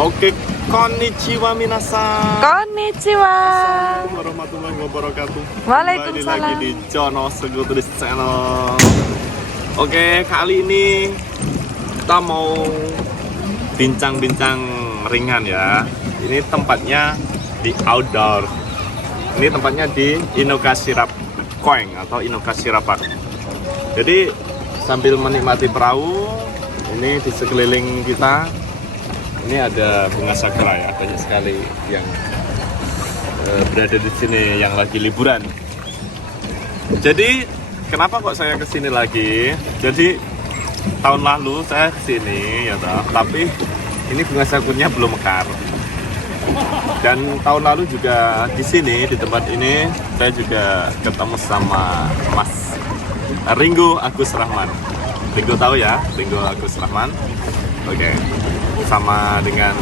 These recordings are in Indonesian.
Oke, konnichiwa minasan. Konnichiwa. Assalamualaikum warahmatullahi wabarakatuh. Kembali Waalaikumsalam. lagi di Jono Seguturis Channel. Oke, kali ini kita mau bincang-bincang ringan ya. Ini tempatnya di outdoor. Ini tempatnya di Inokashira Koeng atau Inokashira Park. Jadi sambil menikmati perahu, ini di sekeliling kita ini ada bunga sakura ya, banyak sekali yang berada di sini yang lagi liburan. Jadi kenapa kok saya kesini lagi? Jadi tahun lalu saya kesini ya toh, tapi ini bunga sakuranya belum mekar. Dan tahun lalu juga di sini di tempat ini saya juga ketemu sama Mas Ringo Agus Rahman. Ringo tahu ya, Ringo Agus Rahman. Oke. Sama dengan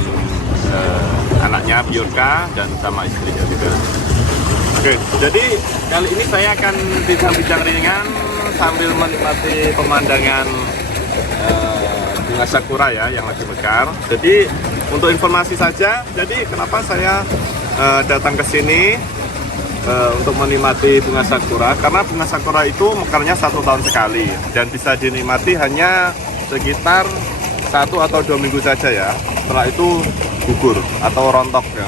anaknya Bjorka dan sama istrinya juga. Oke, jadi kali ini saya akan bincang-bincang ringan sambil menikmati pemandangan bunga sakura ya yang lagi mekar. Jadi untuk informasi saja, jadi kenapa saya datang ke sini untuk menikmati bunga sakura? Karena bunga sakura itu mekarnya 1 tahun sekali dan bisa dinikmati hanya sekitar 1 atau 2 minggu saja ya. Setelah itu gugur atau rontok ya.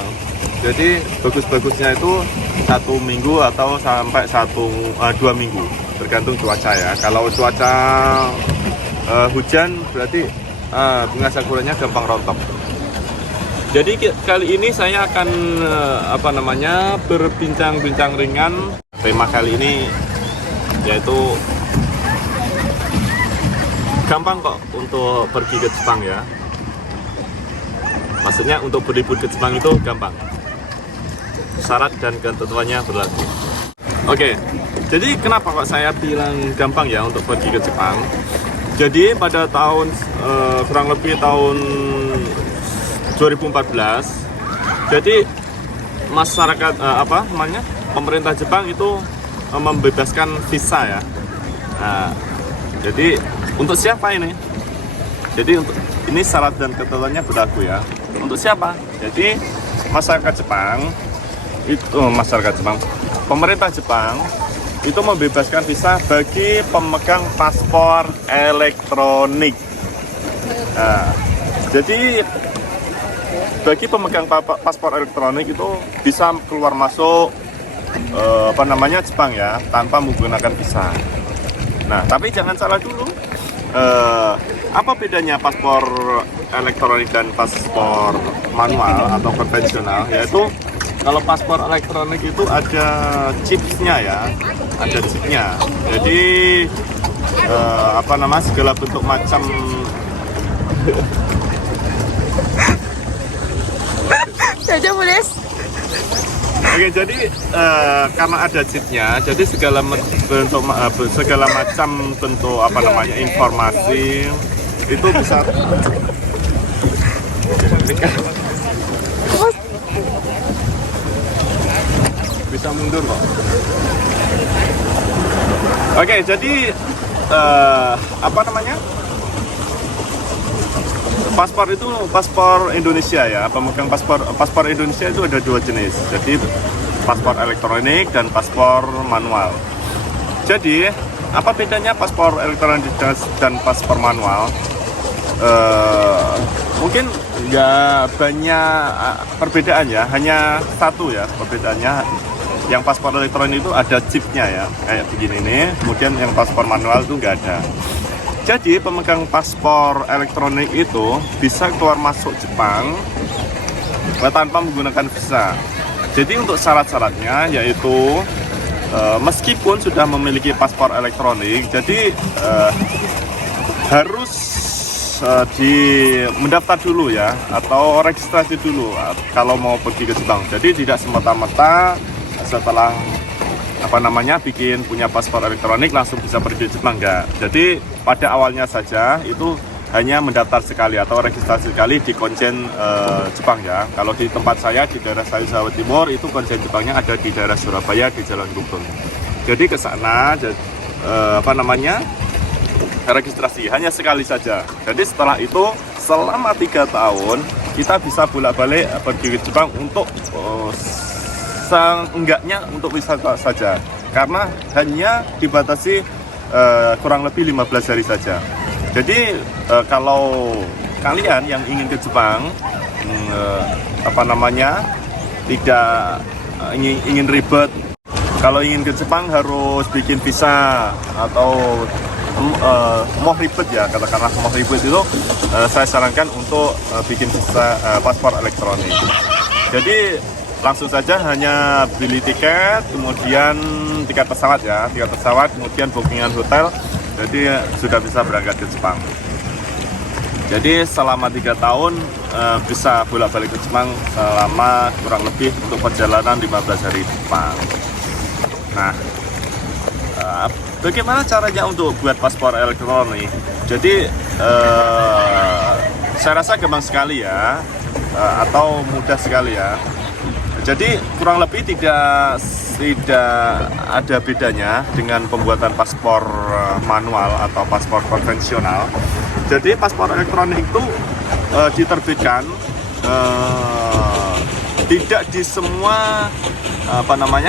Jadi bagus-bagusnya itu 1 minggu atau sampai 2 minggu, tergantung cuaca ya. Kalau cuaca hujan berarti bunga sakuranya gampang rontok. Jadi kali ini saya akan berbincang-bincang ringan. Tema kali ini yaitu gampang kok untuk pergi ke Jepang ya. Maksudnya untuk berlibur ke Jepang itu gampang. Syarat dan ketentuannya berlaku. Oke, jadi kenapa kok saya bilang gampang ya untuk pergi ke Jepang? Jadi pada tahun kurang lebih tahun 2014, jadi masyarakat pemerintah Jepang itu membebaskan visa ya. Nah, jadi untuk siapa ini? Jadi untuk ini syarat dan ketentuannya berlaku ya. Untuk siapa? Jadi pemerintah Jepang itu membebaskan visa bagi pemegang paspor elektronik. Nah, jadi bagi pemegang paspor elektronik itu bisa keluar masuk Jepang ya tanpa menggunakan visa. Nah, tapi jangan salah dulu. Apa bedanya paspor elektronik dan paspor manual atau konvensional? Yaitu kalau paspor elektronik itu ada chipsnya ya, ada chipnya. Jadi segala bentuk macam Jojo Budes. Oke, jadi karena ada chipnya, jadi segala macam bentuk informasi itu bisa mundur kok. Oke, jadi paspor itu paspor Indonesia ya. Pemegang paspor Indonesia itu ada 2 jenis. Jadi paspor elektronik dan paspor manual. Jadi apa bedanya paspor elektronik dan paspor manual? Mungkin nggak banyak perbedaan ya. Hanya satu ya perbedaannya. Yang paspor elektronik itu ada chipnya ya, kayak begini nih. Kemudian yang paspor manual itu nggak ada. Jadi pemegang paspor elektronik itu bisa keluar masuk Jepang tanpa menggunakan visa. Jadi untuk syarat-syaratnya yaitu meskipun sudah memiliki paspor elektronik, jadi harus mendaftar dulu ya atau registrasi dulu kalau mau pergi ke Jepang. Jadi tidak semata-mata setelah bikin punya paspor elektronik langsung bisa pergi ke Jepang, enggak. Jadi pada awalnya saja itu hanya mendaftar sekali atau registrasi sekali di konjen Jepang ya. Kalau di tempat saya di daerah saya Jawa Timur itu konjen Jepangnya ada di daerah Surabaya di Jalan Gubeng. Jadi ke sana registrasi hanya sekali saja. Jadi setelah itu selama 3 tahun kita bisa bolak-balik pergi ke Jepang untuk seenggaknya untuk wisata saja, karena hanya dibatasi kurang lebih 15 hari saja. Jadi kalau kalian yang ingin ke Jepang tidak ingin ribet, kalau ingin ke Jepang harus bikin visa atau mau ribet ya, katakanlah mau ribet itu, saya sarankan untuk bikin visa paspor elektronik. Jadi langsung saja hanya beli tiket, kemudian tiket pesawat, kemudian bookingan hotel, jadi sudah bisa berangkat ke Jepang. Jadi selama 3 tahun bisa bolak-balik ke Jepang selama kurang lebih untuk perjalanan 15 hari di Jepang. Nah, bagaimana caranya untuk buat paspor elektronik? Jadi saya rasa gampang sekali ya, atau mudah sekali ya. Jadi kurang lebih tidak ada bedanya dengan pembuatan paspor manual atau paspor konvensional. Jadi paspor elektronik itu diterbitkan tidak di semua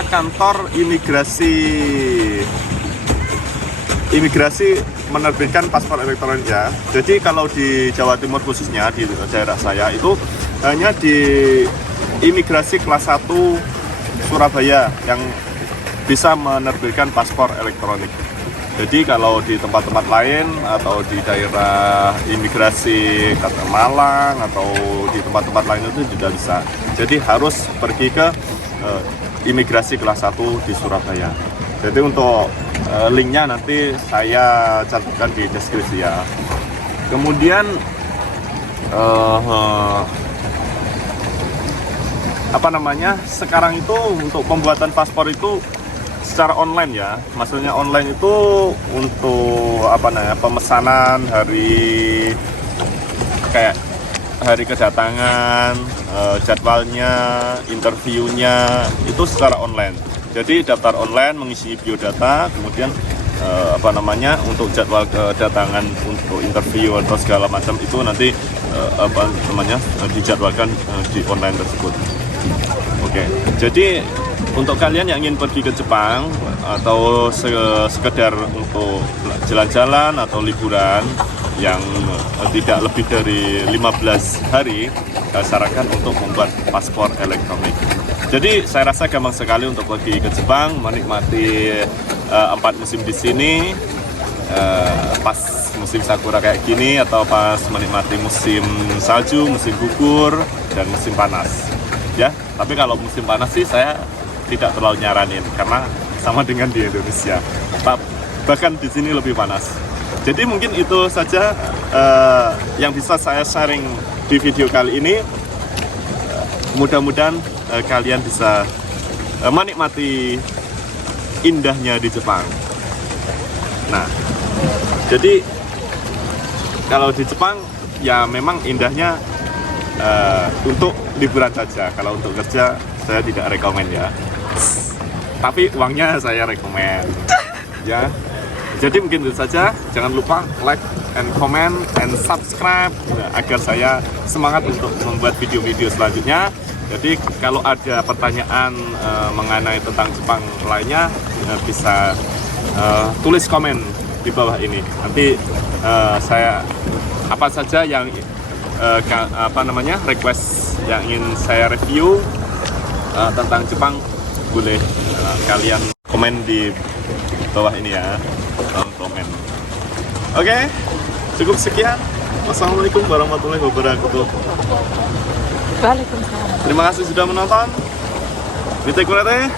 kantor imigrasi menerbitkan paspor elektronik ya. Jadi kalau di Jawa Timur khususnya di daerah saya itu hanya di imigrasi kelas 1 Surabaya yang bisa menerbitkan paspor elektronik. Jadi kalau di tempat-tempat lain atau di daerah imigrasi kata Malang atau di tempat-tempat lain itu tidak bisa. Jadi harus pergi ke imigrasi kelas 1 di Surabaya. Jadi untuk linknya nanti saya cantumkan di deskripsi ya. Kemudian sekarang itu untuk pembuatan paspor itu secara online ya, maksudnya online itu untuk pemesanan hari kedatangan, jadwalnya, interviewnya itu secara online. Jadi daftar online, mengisi biodata, kemudian untuk jadwal kedatangan untuk interview atau segala macam itu nanti dijadwalkan di online tersebut. Oke, jadi untuk kalian yang ingin pergi ke Jepang atau sekedar untuk jalan-jalan atau liburan yang tidak lebih dari 15 hari, saya sarankan untuk membuat paspor elektronik. Jadi saya rasa gampang sekali untuk pergi ke Jepang, menikmati 4 musim di sini, pas musim sakura kayak gini atau pas menikmati musim salju, musim gugur, dan musim panas. Ya, tapi kalau musim panas sih saya tidak terlalu nyaranin karena sama dengan di Indonesia. Bahkan di sini lebih panas. Jadi mungkin itu saja yang bisa saya sharing di video kali ini. Mudah-mudahan kalian bisa menikmati indahnya di Jepang. Nah, jadi kalau di Jepang ya memang indahnya untuk liburan saja. Kalau untuk kerja saya tidak rekomen ya. Tapi uangnya saya rekomen. Ya. Jadi mungkin itu saja. Jangan lupa like and comment and subscribe agar saya semangat untuk membuat video-video selanjutnya. Jadi kalau ada pertanyaan mengenai tentang Jepang lainnya bisa tulis komen di bawah ini. Nanti saya apa saja yang request yang ingin saya review tentang Jepang, boleh kalian komen di bawah ini ya, komen. Oke, cukup sekian. Wassalamualaikum warahmatullahi wabarakatuh. Waalaikumsalam. Terima kasih sudah menonton. Mite kurete,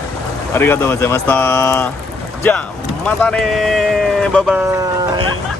arigatou gozaimashita. Ja, mata ne, bye bye.